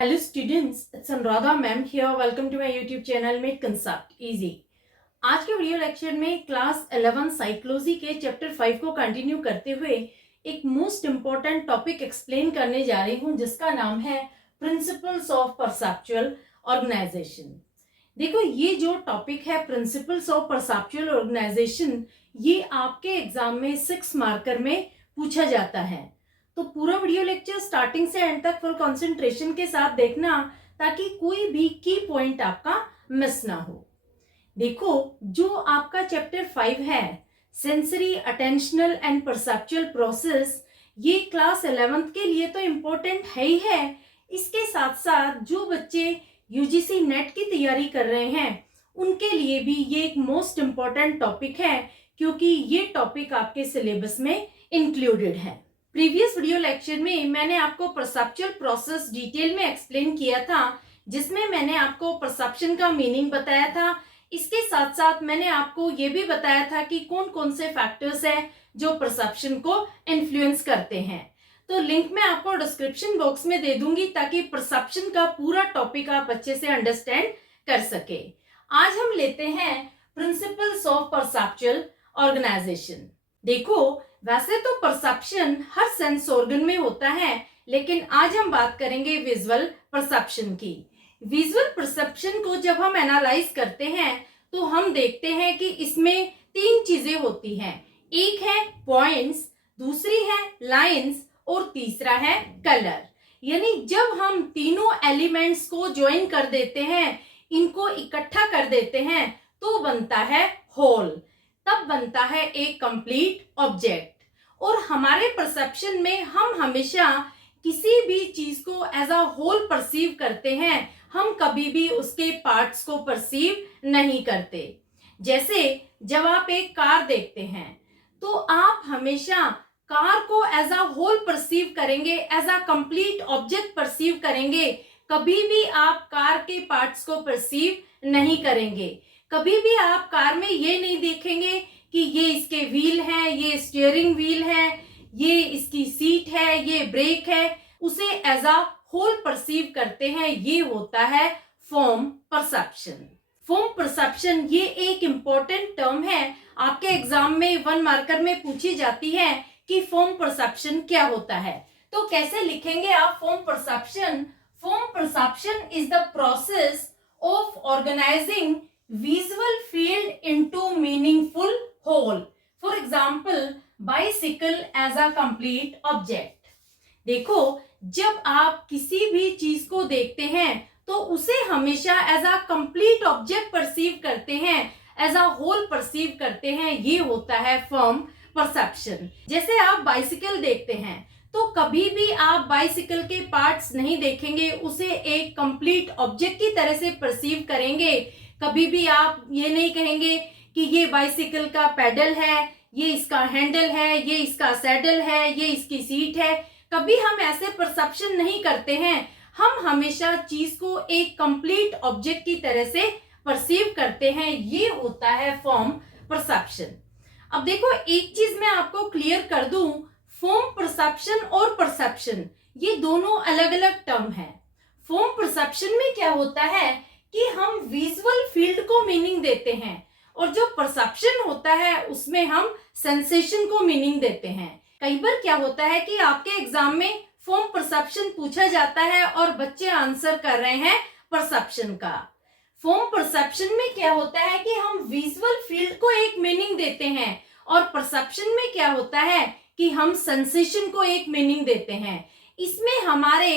Hello students, it's Anuradha ma'am here. Welcome to my YouTube channel Make Concept Easy. आज के video lecture में class 11 psychology के chapter 5 को continue करते हुए एक मोस्ट इम्पोर्टेंट टॉपिक एक्सप्लेन करने जा रही हूँ जिसका नाम है प्रिंसिपल्स ऑफ परसेप्चुअल ऑर्गेनाइजेशन। देखो, ये जो टॉपिक है प्रिंसिपल्स ऑफ परसेप्चुअल ऑर्गेनाइजेशन, ये आपके एग्जाम में 6 मार्कर में पूछा जाता है। तो पूरा वीडियो लेक्चर स्टार्टिंग से एंड तक फुल कंसंट्रेशन के साथ देखना ताकि कोई भी की पॉइंट आपका मिस ना हो। देखो, जो आपका चैप्टर 5 है sensory attentional and perceptual process, ये क्लास 11th के लिए तो इम्पोर्टेंट है ही है। इसके साथ साथ जो बच्चे यूजीसी नेट की तैयारी कर रहे हैं उनके लिए भी ये एक मोस्ट इम्पोर्टेंट टॉपिक है, क्योंकि ये टॉपिक आपके सिलेबस में इंक्लूडेड है। प्रीवियस वीडियो लेक्चर में मैंने आपको परसेप्चुअल प्रोसेस डिटेल में एक्सप्लेन किया था, जिसमें मैंने आपको परसेप्शन का मीनिंग बताया था। इसके साथ साथ मैंने आपको ये भी बताया था कि कौन कौन से फैक्टर्स हैं जो परसेप्शन को इन्फ्लुएंस करते हैं। तो लिंक मैं आपको डिस्क्रिप्शन बॉक्स में दे दूंगी ताकि परसेप्शन का पूरा टॉपिक आप अच्छे से अंडरस्टैंड कर सके। आज हम लेते हैं प्रिंसिपल्स ऑफ परसेप्चुअल ऑर्गेनाइजेशन। देखो, वैसे तो परसेप्शन हर सेंस ऑर्गन में होता है, लेकिन आज हम बात करेंगे विजुअल परसेप्शन की। विजुअल परसेप्शन को जब हम एनालाइज करते हैं तो हम देखते हैं कि इसमें 3 चीजें होती हैं। एक है पॉइंट्स, दूसरी है लाइंस और तीसरा है कलर। यानी जब हम तीनों एलिमेंट्स को ज्वाइन कर देते हैं, इनको इकट्ठा कर देते हैं, तो बनता है होल, तब बनता है एक कंप्लीट ऑब्जेक्ट। और हमारे परसेप्शन में हम हमेशा किसी भी चीज को एज अ होल परसीव करते हैं, हम कभी भी उसके पार्ट्स को परसीव नहीं करते। जैसे जब आप एक कार देखते हैं तो आप हमेशा कार को एज अ होल परसीव करेंगे, as a complete object perceive करेंगे। कभी भी आप कार के पार्ट्स को परसीव नहीं करेंगे। कभी भी आप कार में ये नहीं देखेंगे कि ये इसके व्हील है, ये स्टीयरिंग व्हील है, ये इसकी सीट है, ये ब्रेक है। उसे एज अ होल परसीव करते हैं। ये होता है फॉर्म परसेप्शन। फॉर्म परसेप्शन ये एक इंपॉर्टेंट टर्म है, आपके एग्जाम में 1 मार्कर में पूछी जाती है कि फॉर्म परसेप्शन क्या होता है। तो कैसे लिखेंगे आप form perception? Form perception is the process of organising visual field into meaningful whole. For example, bicycle as a complete object. देखो, जब आप किसी भी चीज को देखते हैं तो उसे हमेशा as a complete object perceive करते हैं, एज अ होल परसीव करते हैं। ये होता है फॉर्म परसेप्शन। जैसे आप बाइसिकल देखते हैं तो कभी भी आप बाइसिकल के पार्ट्स नहीं देखेंगे, उसे एक कंप्लीट ऑब्जेक्ट की तरह से परसीव करेंगे। कभी भी आप ये नहीं कहेंगे कि ये बाइसिकल का पैडल है, ये इसका हैंडल है, ये इसका सैडल है, ये इसकी सीट है। कभी हम ऐसे परसेप्शन नहीं करते हैं। हम हमेशा चीज को एक कंप्लीट ऑब्जेक्ट की तरह से परसीव करते हैं। ये होता है फॉर्म परसेप्शन। अब देखो, एक चीज मैं आपको क्लियर कर दूं, फॉर्म परसेप्शन और परसेप्शन ये दोनों अलग अलग टर्म है। फॉर्म परसेप्शन में क्या होता है कि हम विजुअल फील्ड को मीनिंग देते हैं, और जो परसेप्शन होता है उसमें हम सेंसेशन को मीनिंग देते हैं। कई बार क्या होता है कि आपके एग्जाम में फॉर्म परसेप्शन पूछा जाता है और बच्चे आंसर कर रहे हैं परसेप्शन का। फॉर्म परसेप्शन में क्या होता है कि हम विजुअल फील्ड को एक मीनिंग देते हैं, और परसेप्शन में क्या होता है कि हम सेंसेशन को एक मीनिंग देते हैं। इसमें हमारे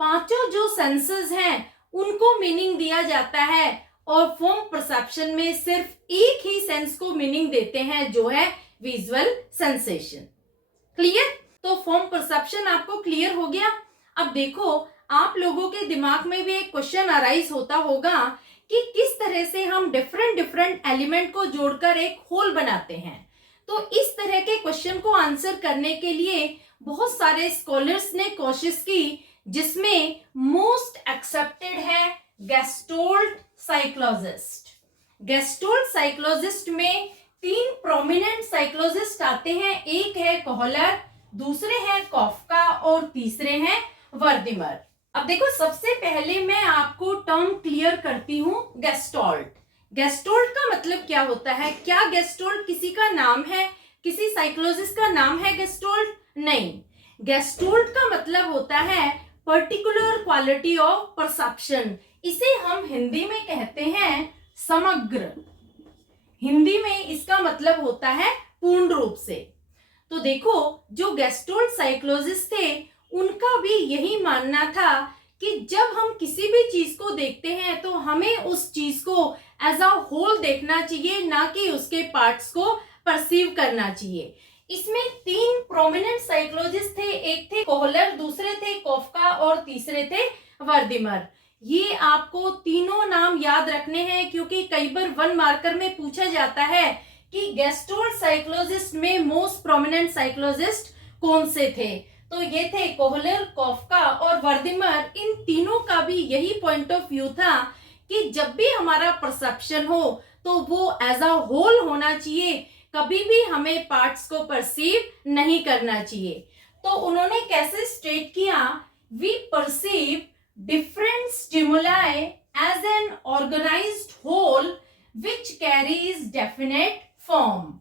5 जो सेंसेस हैं उनको मीनिंग दिया जाता है, और फॉर्म परसेप्शन में सिर्फ एक ही सेंस को मीनिंग देते हैं, जो है विजुअल सेंसेशन। क्लियर? तो फॉर्म परसेप्शन आपको क्लियर हो गया। अब देखो, आप लोगों के दिमाग में भी एक क्वेश्चन अराइज होता होगा कि किस तरह से हम डिफरेंट एलिमेंट को जोड़कर एक होल बनाते हैं। तो इस तरह के क्वेश्चन को आंसर करने के लिए बहुत सारे स्कॉलर्स ने कोशिश की, जिसमें मोस्ट एक्सेप्टेड है गेस्टोल्ट साइकोलॉजिस्ट। गेस्टोल्ट साइकोलॉजिस्ट में 3 प्रोमिनेंट साइकोलॉजिस्ट आते हैं। एक है कोहलर, दूसरे हैं कॉफका और तीसरे हैं वर्दिमर। अब देखो, सबसे पहले मैं आपको टर्म क्लियर करती हूँ, गेस्टोल्ट। गेस्टोल्ट का मतलब क्या होता है? क्या गेस्टोल्ट किसी का नाम है? किसी साइकोलॉजिस्ट का नाम है गेस्टोल्ट? नहीं। गेस्टोल्ट का मतलब होता है पर्टिकुलर क्वालिटी ऑफ परसेप्शन। इसे हम हिंदी में कहते हैं समग्र। हिंदी में इसका मतलब होता है पूर्ण रूप से। तो देखो, जो गेस्टोल्ट साइकोलॉजिस्ट थे, उनका भी यही मानना था कि जब हम किसी भी चीज को देखते हैं तो हमें उस चीज को एज अ होल देखना चाहिए, ना कि उसके पार्ट्स को परसीव करना चाहिए। इसमें 3 प्रोमिनेंट साइकोलॉजिस्ट थे। एक थे कोहलर, दूसरे थे कॉफका और तीसरे थे वर्दिमर। ये आपको तीनों नाम याद रखने हैं, क्योंकि कई बार 1 मार्कर में पूछा जाता है कि गेस्टोल्ट साइकोलॉजिस्ट में मोस्ट प्रोमिनेंट साइकोलॉजिस्ट कौन से थे। तो ये थे कोहलर, कॉफका और वर्दिमर। इन तीनों का भी यही पॉइंट ऑफ व्यू था कि जब भी हमारा परसेप्शन हो तो वो एज अ होल होना चाहिए, कभी भी हमें पार्ट्स को परसीव नहीं करना चाहिए। तो उन्होंने कैसे स्टेट किया? We perceive different stimuli as an organised whole which carries definite form.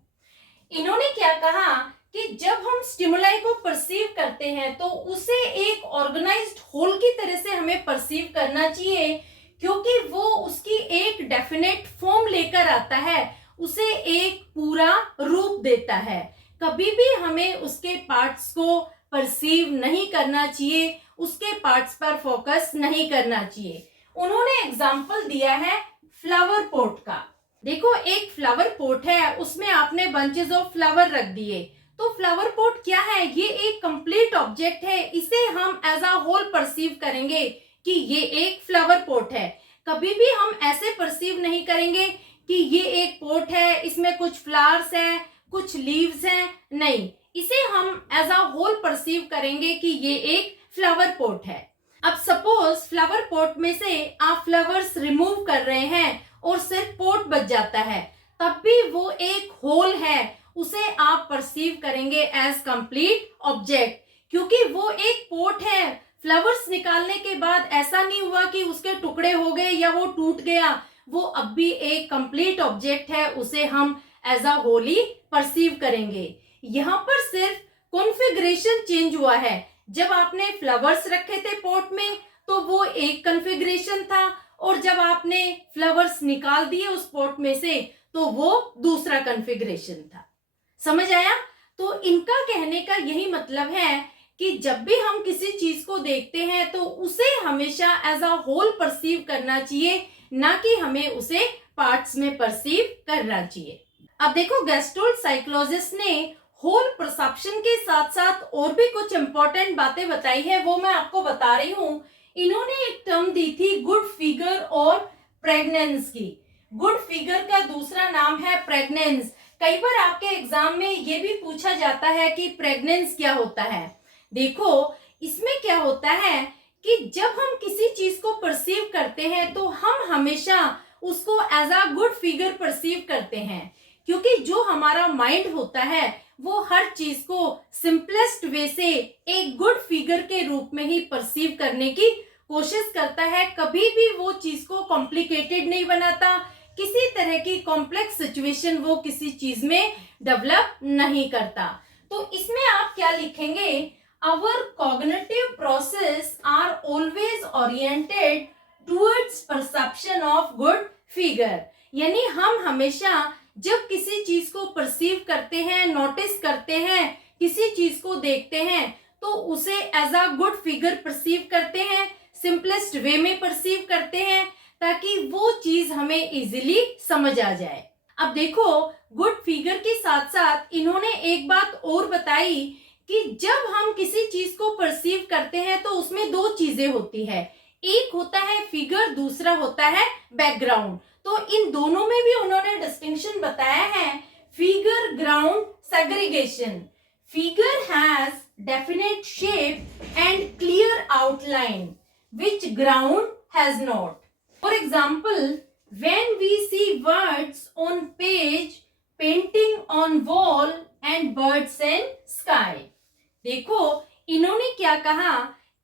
इन्होंने क्या कहा कि जब हम स्टिमुलाई को परसीव करते हैं तो उसे एक ऑर्गेनाइज्ड होल की तरह से हमें परसीव करना चाहिए, क्योंकि वो उसकी एक डेफिनेट फॉर्म लेकर आता है, उसे एक पूरा रूप देता है। कभी भी हमें उसके पार्ट्स को परसीव नहीं करना चाहिए, उसके पार्ट्स पर फोकस नहीं करना चाहिए। उन्होंने एग्जाम्पल दिया है फ्लावर पॉट का। देखो, एक फ्लावर पॉट है, उसमें आपने बंचेस ऑफ फ्लावर रख दिए। तो फ्लावर पॉट क्या है? ये एक कंप्लीट ऑब्जेक्ट है। इसे हम एज अ होल परसीव करेंगे कि ये एक फ्लावर पॉट है। कभी भी हम ऐसे परसीव नहीं करेंगे कि ये एक पॉट है, इसमें कुछ फ्लावर्स हैं, कुछ लीव्स हैं। नहीं, इसे हम एज अ होल परसीव करेंगे कि ये एक फ्लावर पॉट है। अब सपोज फ्लावर पॉट में से आप फ्लावर्स रिमूव कर रहे हैं और सिर्फ पॉट बच जाता है, तब भी वो एक होल है, उसे आप परसीव करेंगे एज कंप्लीट ऑब्जेक्ट, क्योंकि वो एक पॉट है। फ्लावर्स निकालने के बाद ऐसा नहीं हुआ कि उसके टुकड़े हो गए या वो टूट गया, वो अब भी एक कंप्लीट ऑब्जेक्ट है, उसे हम एज अ होल ही परसीव करेंगे। यहाँ पर सिर्फ कॉन्फ़िगरेशन चेंज हुआ है। जब आपने फ्लावर्स रखे थे पॉट में तो वो एक कॉन्फ़िगरेशन था, और जब आपने फ्लावर्स निकाल दिए उस पॉट में से तो वो दूसरा कॉन्फ़िगरेशन था। समझ आया? तो इनका कहने का यही मतलब है कि जब भी हम किसी चीज को देखते हैं तो उसे हमेशा एज अ होल परसीव करना चाहिए, ना कि हमें उसे पार्ट्स में परसीव करना चाहिए। अब देखो, गेस्टोल्ट साइकोलॉजिस्ट ने होल परसेप्शन के साथ साथ और भी कुछ इंपॉर्टेंट बातें बताई है, वो मैं आपको बता रही हूँ। इन्होंने एक टर्म दी थी गुड फिगर और प्रेग्नेंस की। गुड फिगर का दूसरा नाम है प्रेग्नेंस। कई बार आपके एग्जाम में ये भी पूछा जाता है कि प्रेग्नेंस क्या होता है। देखो, इसमें क्या होता है कि जब हम किसी चीज को परसीव करते हैं तो हम हमेशा उसको as a good figure perceive करते हैं, क्योंकि जो हमारा माइंड होता है वो हर चीज को सिंपलेस्ट वे से एक गुड फिगर के रूप में ही परसीव करने की कोशिश करता है। कभी भी वो चीज को कॉम्प्लिकेटेड नहीं बनाता, किसी तरह की कॉम्प्लेक्स सिचुएशन वो किसी चीज में डेवलप नहीं करता। तो इसमें आप क्या लिखेंगे? Our cognitive process are always oriented towards perception of good figure. यानी हम हमेशा जब किसी चीज को परसीव करते हैं, नोटिस करते हैं, किसी चीज को देखते हैं तो उसे as a good figure perceive करते हैं, सिंपलेस्ट वे में परसीव करते हैं, ताकि वो चीज हमें इजीली समझ आ जाए। अब देखो, गुड फिगर के साथ साथ इन्होंने एक बात और बताई कि जब हम किसी चीज को परसीव करते हैं तो उसमें 2 चीजें होती है। एक होता है फिगर, दूसरा होता है बैकग्राउंड। तो इन दोनों में भी उन्होंने डिस्टिंक्शन बताया है। Figure ground segregation. Figure has definite shape and clear outline which ground has not. For example, when we see words on page, painting on wall and birds in sky. देखो, इन्होंने क्या कहा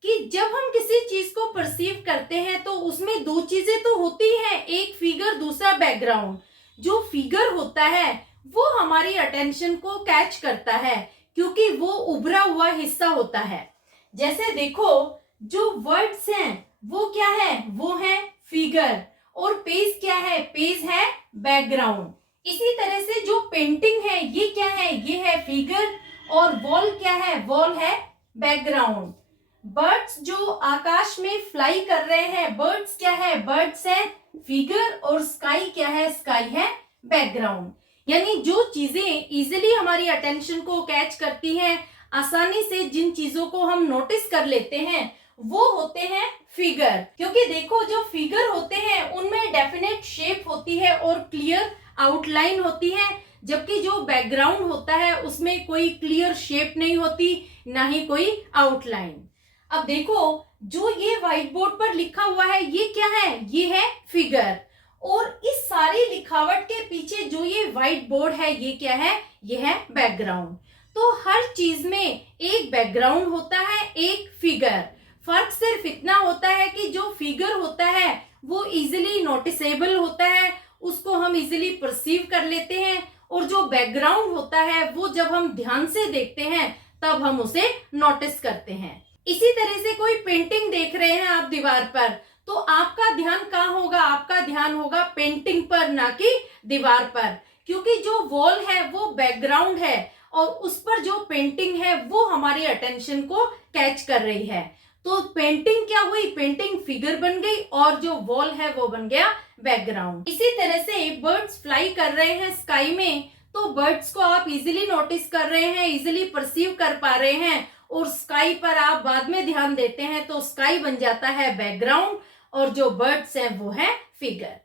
कि जब हम किसी चीज को परसीव करते हैं तो उसमें दो चीजें तो होती हैं, एक फिगर दूसरा बैकग्राउंड। जो फिगर होता है वो हमारी अटेंशन को कैच करता है क्योंकि वो उभरा हुआ हिस्सा होता है। जैसे देखो, जो वर्ड्स हैं वो क्या है, वो है फिगर, और पेज क्या है, पेज है बैकग्राउंड। इसी तरह से जो पेंटिंग है ये क्या है, ये है फिगर, और वॉल क्या है, वॉल है बैकग्राउंड। बर्ड्स जो आकाश में फ्लाई कर रहे हैं, बर्ड्स क्या है, बर्ड्स है फिगर, और स्काई क्या है, स्काई है बैकग्राउंड। यानी जो चीजें इजीली हमारी अटेंशन को कैच करती हैं, आसानी से जिन चीजों को हम नोटिस कर लेते हैं, वो होते हैं फिगर। क्योंकि देखो, जो फिगर होते हैं उनमें डेफिनेट शेप होती है और क्लियर आउटलाइन होती है, जबकि जो बैकग्राउंड होता है उसमें कोई क्लियर शेप नहीं होती, ना ही कोई आउटलाइन। अब देखो, जो ये व्हाइट बोर्ड पर लिखा हुआ है ये क्या है, ये है फिगर, और इस सारी लिखावट के पीछे जो ये व्हाइट बोर्ड है ये क्या है, ये है बैकग्राउंड। तो हर चीज में एक बैकग्राउंड होता है, एक फिगर। फर्क सिर्फ इतना होता है कि जो फिगर होता है वो इजीली नोटिसेबल होता है, उसको हम इजीली परसीव कर लेते हैं, और जो बैकग्राउंड होता है वो जब हम ध्यान से देखते हैं तब हम उसे नोटिस करते हैं। इसी तरह से कोई पेंटिंग देख रहे हैं आप दीवार पर, तो आपका ध्यान कहाँ होगा, आपका ध्यान होगा पेंटिंग पर, ना कि दीवार पर, क्योंकि जो वॉल है वो बैकग्राउंड है और उस पर जो पेंटिंग है वो हमारी अटेंशन को कैच कर रही है। तो पेंटिंग क्या हुई, पेंटिंग फिगर बन गई, और जो वॉल है वो बन गया बैकग्राउंड। इसी तरह से बर्ड्स फ्लाई कर रहे हैं स्काई में, तो बर्ड्स को आप इजीली नोटिस कर रहे हैं, इजीली परसीव कर पा रहे हैं, और स्काई पर आप बाद में ध्यान देते हैं तो स्काई बन जाता है बैकग्राउंड, और जो बर्ड्स हैं वो है फिगर।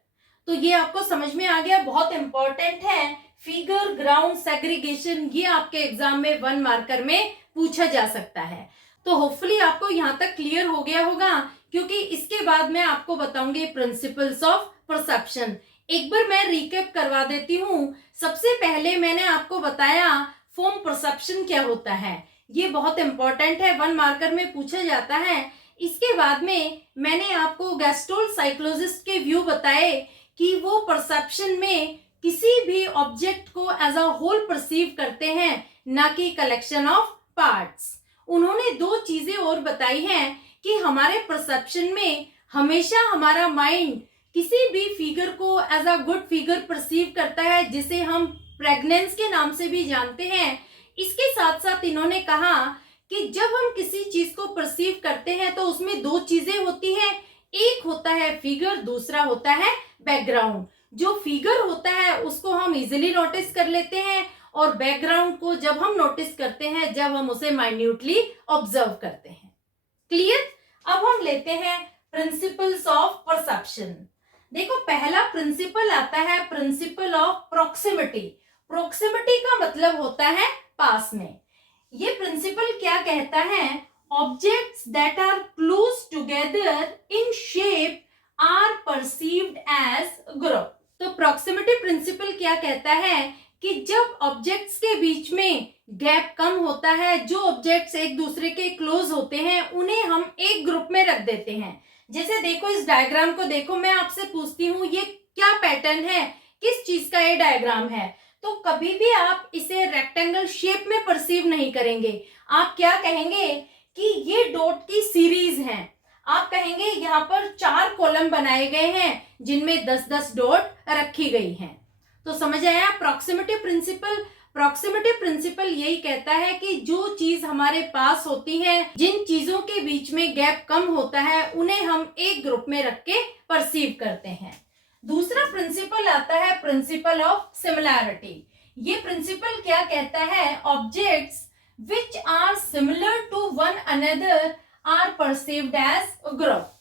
तो ये आपको समझ में आ गया, बहुत इंपॉर्टेंट है फिगर ग्राउंड सेग्रीगेशन। ये आपके एग्जाम में 1 मार्कर में पूछा जा सकता है। तो होपफुली आपको यहाँ तक क्लियर हो गया होगा, क्योंकि इसके बाद मैं आपको बताऊंगी प्रिंसिपल्स ऑफ परसेप्शन। एक बार मैं रिकैप करवा देती हूँ। सबसे पहले मैंने आपको बताया फॉर्म परसेप्शन क्या होता है, ये बहुत इंपॉर्टेंट है, 1 मार्कर में पूछा जाता है। इसके बाद में मैंने आपको गैस्ट्रोल साइकोलॉजिस्ट के व्यू बताए कि वो परसेप्शन में किसी भी ऑब्जेक्ट को एज अ होल परसीव करते हैं, ना कि कलेक्शन ऑफ पार्ट्स। उन्होंने 2 चीजें और बताई हैं कि हमारे परसेप्शन में हमेशा हमारा माइंड किसी भी फिगर को as a good figure perceive करता है, जिसे हम प्रेग्नेंस के नाम से भी जानते हैं। इसके साथ साथ इन्होंने कहा कि जब हम किसी चीज को परसीव करते हैं तो उसमें 2 चीजें होती हैं, एक होता है फिगर, दूसरा होता है बैकग्राउंड। जो फिगर होता है उसको हम इजीली नोटिस कर लेते हैं, और बैकग्राउंड को जब हम नोटिस करते हैं जब हम उसे माइन्यूटली ऑब्जर्व करते हैं। क्लियर? अब हम लेते हैं प्रिंसिपल्स ऑफ परसेप्शन। देखो, पहला प्रिंसिपल आता है प्रिंसिपल ऑफ प्रॉक्सिमिटी। प्रॉक्सिमिटी का मतलब होता है पास में। ये प्रिंसिपल क्या कहता है, objects that are close together in shape are perceived as group. तो प्रॉक्सिमिटी प्रिंसिपल क्या कहता है कि जब ऑब्जेक्ट्स के बीच में गैप कम होता है, जो ऑब्जेक्ट्स एक दूसरे के क्लोज होते हैं उन्हें हम एक ग्रुप में रख देते हैं। जैसे देखो, इस डायग्राम को देखो, मैं आपसे पूछती हूँ ये क्या पैटर्न है, किस चीज का ये डायग्राम है, तो कभी भी आप इसे रेक्टेंगल शेप में परसीव नहीं करेंगे। आप क्या कहेंगे कि ये डॉट की सीरीज है। आप कहेंगे यहाँ पर 4 कॉलम बनाए गए हैं जिनमें 10-10 डॉट रखी गई हैं। तो समझ आया प्रॉक्सिमिटी प्रिंसिपल। प्रॉक्सिमिटी प्रिंसिपल यही कहता है कि जो चीज हमारे पास होती है, जिन चीजों के बीच में गैप कम होता है, उन्हें हम एक ग्रुप में रख के परसीव करते हैं। दूसरा प्रिंसिपल आता है प्रिंसिपल ऑफ सिमिलैरिटी। ये प्रिंसिपल क्या कहता है, objects which are similar to one another are perceived as group.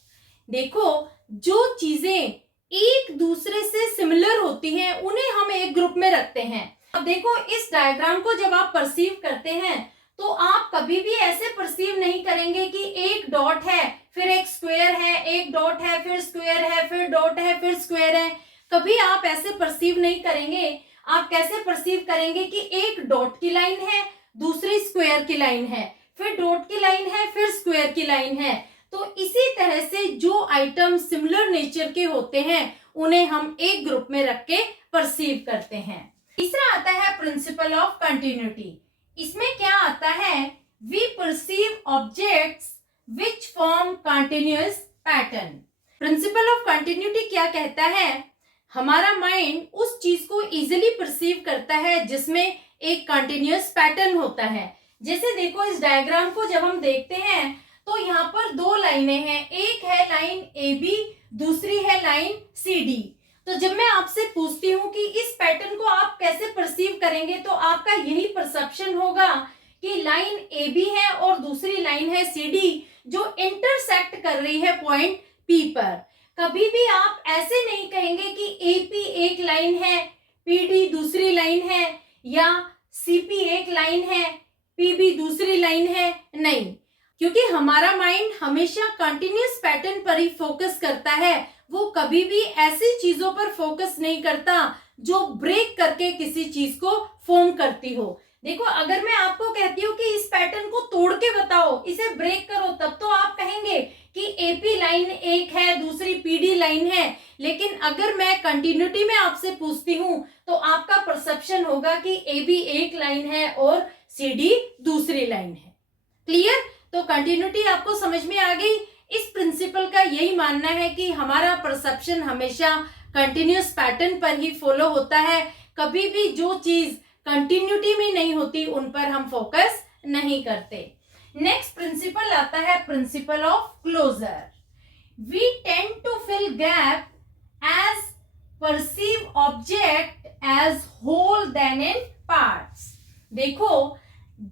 देखो, जो चीजें एक दूसरे से सिमिलर होती हैं उन्हें हम एक ग्रुप में रखते हैं। अब देखो, इस डायग्राम को जब आप परसीव करते हैं तो आप कभी भी ऐसे परसीव नहीं करेंगे कि एक डॉट है, फिर एक स्क्वायर है, एक डॉट है, फिर स्क्वायर है, फिर डॉट है, फिर स्क्वायर है। कभी आप ऐसे परसीव नहीं करेंगे। आप कैसे परसीव करेंगे कि एक डॉट की लाइन है, दूसरी स्क्वायर की लाइन है, फिर डॉट की लाइन है, फिर स्क्वायर की लाइन है। तो इसी तरह से जो आइटम सिमिलर नेचर के होते हैं उन्हें हम एक ग्रुप में रख के परसीव करते हैं। तीसरा आता है प्रिंसिपल ऑफ कंटिन्यूटी। इसमें क्या आता है, we perceive objects which form continuous pattern. Principle of continuity क्या कहता है, हमारा माइंड उस चीज को इजिली परसीव करता है जिसमें एक कंटिन्यूअस पैटर्न होता है। जैसे देखो इस डायग्राम को जब हम देखते हैं तो यहाँ पर दो लाइनें हैं, एक है लाइन ए बी, दूसरी है लाइन सी डी। तो जब मैं आपसे पूछती हूँ कि इस पैटर्न को आप कैसे परसीव करेंगे, तो आपका यही परसेप्शन होगा कि लाइन ए बी है और दूसरी लाइन है सी डी जो इंटरसेक्ट कर रही है पॉइंट पी पर। कभी भी आप ऐसे नहीं कहेंगे कि ए पी एक लाइन है, पी डी दूसरी लाइन है, या सी पी एक लाइन है, पी बी दूसरी लाइन है, नहीं। क्योंकि हमारा माइंड हमेशा कंटिन्यूअस पैटर्न पर ही फोकस करता है, वो कभी भी ऐसी चीजों पर फोकस नहीं करता जो ब्रेक करके किसी चीज को फॉर्म करती हो। देखो अगर मैं आपको कहती हूँ कि इस पैटर्न को तोड़ के बताओ, इसे ब्रेक करो, तब तो आप कहेंगे कि एपी लाइन एक है, दूसरी पीडी लाइन है। लेकिन अगर मैं कंटिन्यूटी में आपसे पूछती हूँ तो आपका परसेप्शन होगा कि ए बी एक लाइन है और सी डी दूसरी लाइन है। क्लियर? तो कंटिन्यूटी आपको समझ में आ गई। इस प्रिंसिपल का यही मानना है कि हमारा परसेप्शन हमेशा कंटिन्यूअस पैटर्न पर ही फॉलो होता है। कभी भी जो चीज कंटिन्यूटी में नहीं होती उन पर हम फोकस नहीं करते। नेक्स्ट प्रिंसिपल आता है principle of closure. We tend to fill gap as perceive object as whole then in parts. देखो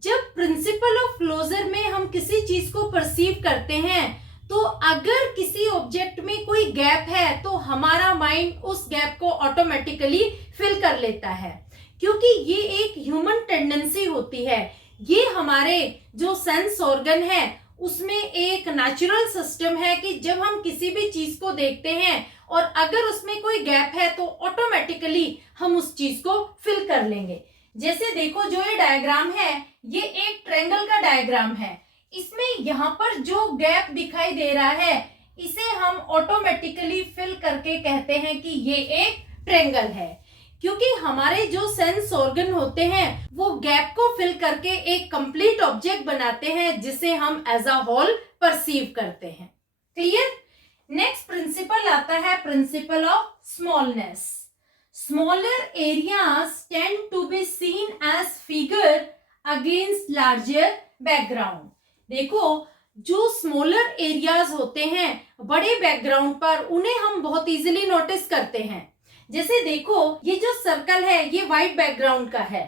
जब प्रिंसिपल ऑफ क्लोजर में हम किसी चीज को परसीव करते हैं तो अगर किसी ऑब्जेक्ट में कोई गैप है तो हमारा माइंड उस गैप को ऑटोमेटिकली फिल कर लेता है, क्योंकि ये एक ह्यूमन टेंडेंसी होती है। ये हमारे जो सेंस ऑर्गन है उसमें एक नेचुरल सिस्टम है कि जब हम किसी भी चीज को देखते हैं और अगर उसमें कोई गैप है तो ऑटोमेटिकली हम उस चीज को फिल कर लेंगे। जैसे देखो जो ये डायग्राम है ये एक ट्रायंगल का डायग्राम है। इसमें यहाँ पर जो गैप दिखाई दे रहा है इसे हम ऑटोमेटिकली फिल करके कहते हैं कि ये एक ट्रायंगल है, क्योंकि हमारे जो सेंस ऑर्गन होते हैं वो गैप को फिल करके एक कंप्लीट ऑब्जेक्ट बनाते हैं जिसे हम एज अ होल परसीव करते हैं। क्लियर? नेक्स्ट प्रिंसिपल आता है principle of smallness. Smaller areas tend to be seen as figure against larger background. देखो जो स्मॉलर एरियाज होते हैं बड़े बैकग्राउंड पर उन्हें हम बहुत इजीली नोटिस करते हैं। जैसे देखो ये जो सर्कल है ये व्हाइट बैकग्राउंड का है,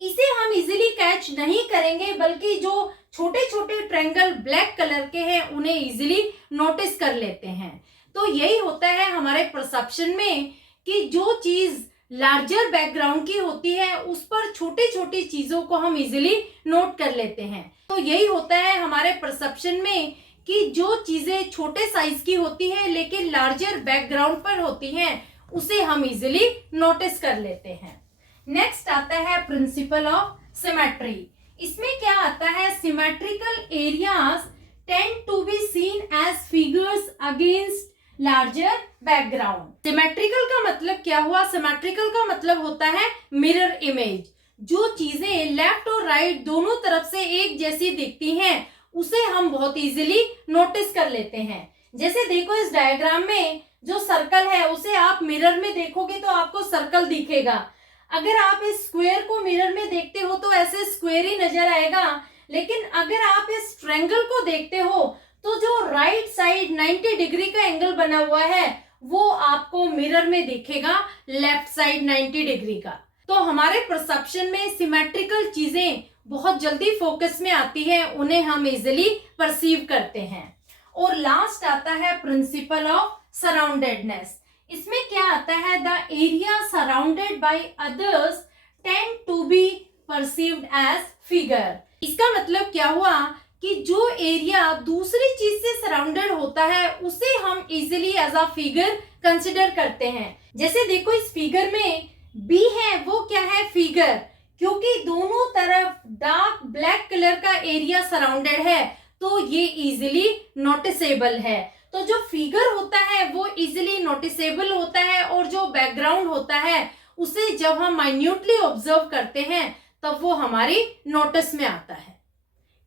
इसे हम इजीली कैच नहीं करेंगे, बल्कि जो छोटे छोटे ट्रायंगल ब्लैक कलर के हैं उन्हें इजीली नोटिस कर लेते हैं। तो यही होता है हमारे परसेप्शन में कि जो चीज लार्जर बैकग्राउंड की होती है उस पर छोटी छोटी चीजों को हम इजीली नोट कर लेते हैं। तो यही होता है हमारे परसेप्शन में कि जो चीजें छोटे साइज की होती है लेकिन लार्जर बैकग्राउंड पर होती हैं उसे हम इजीली नोटिस कर लेते हैं। नेक्स्ट आता है प्रिंसिपल ऑफ सिमेट्री। इसमें क्या आता है, symmetrical areas tend to be seen as figures against larger background. Symmetrical का मतलब क्या हुआ? सिमेट्रिकल का मतलब होता है मिरर इमेज। जो चीजें लेफ्ट और राइट दोनों तरफ से एक जैसी दिखती हैं उसे हम बहुत इजीली नोटिस कर लेते हैं। जैसे देखो इस डायग्राम में जो सर्कल है उसे आप मिरर में देखोगे तो आपको सर्कल दिखेगा। अगर आप इस स्क्वायर को मिरर में देखते हो तो ऐसे स्क्वायर ही नजर आएगा, लेकिन अगर आप इस ट्रायंगल को देखते हो तो जो राइट साइड 90 डिग्री का एंगल बना हुआ है वो आपको मिरर में दिखेगा लेफ्ट साइड 90 डिग्री का। तो हमारे परसेप्शन में सिमेट्रिकल चीजें बहुत जल्दी फोकस में आती है, उन्हें हम इजिली परसीव करते हैं। और लास्ट आता है प्रिंसिपल ऑफ सराउंडेडनेस। इसमें क्या आता है, the area surrounded by others tend to be perceived as figure. इसका मतलब क्या हुआ कि जो एरिया दूसरी चीज से सराउंडेड होता है उसे हम easily as a figure consider करते हैं। जैसे देखो इस फिगर में बी है वो क्या है, फिगर, क्योंकि दोनों तरफ डार्क ब्लैक कलर का एरिया सराउंडेड है तो ये इजीली नोटिसेबल है। तो जो फिगर होता है वो इजीली नोटिसेबल होता है और जो बैकग्राउंड होता है उसे जब हम माइन्यूटली ऑब्जर्व करते हैं तब वो हमारी नोटिस में आता है।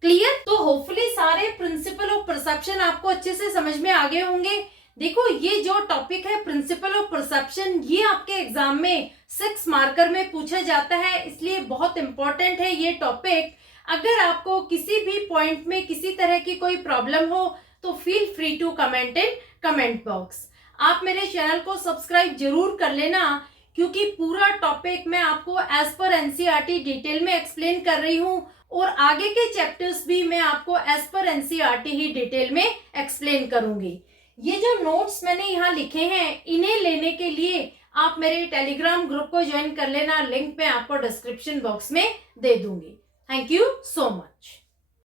क्लियर? तो होपफुली सारे प्रिंसिपल ऑफ परसेप्शन आपको अच्छे से समझ में आ गए होंगे। देखो ये जो टॉपिक है प्रिंसिपल ऑफ परसेप्शन, ये आपके एग्जाम में 6 मार्कर में पूछा जाता है, इसलिए बहुत इंपॉर्टेंट है ये टॉपिक। अगर आपको किसी भी पॉइंट में किसी तरह की कोई प्रॉब्लम हो तो feel free to comment in comment box. आप मेरे चैनल को सब्सक्राइब जरूर कर लेना, क्योंकि पूरा टॉपिक मैं आपको एज पर एनसीईआरटी डिटेल में एक्सप्लेन कर रही हूँ और आगे के चैप्टर्स भी मैं आपको एज पर एनसीईआरटी ही डिटेल में एक्सप्लेन करूंगी। ये जो नोट्स मैंने यहाँ लिखे हैं इन्हें लेने के लिए आप मेरे टेलीग्राम ग्रुप को ज्वाइन कर लेना, लिंक मैं आपको डिस्क्रिप्शन बॉक्स में दे दूंगी। Thank you so much.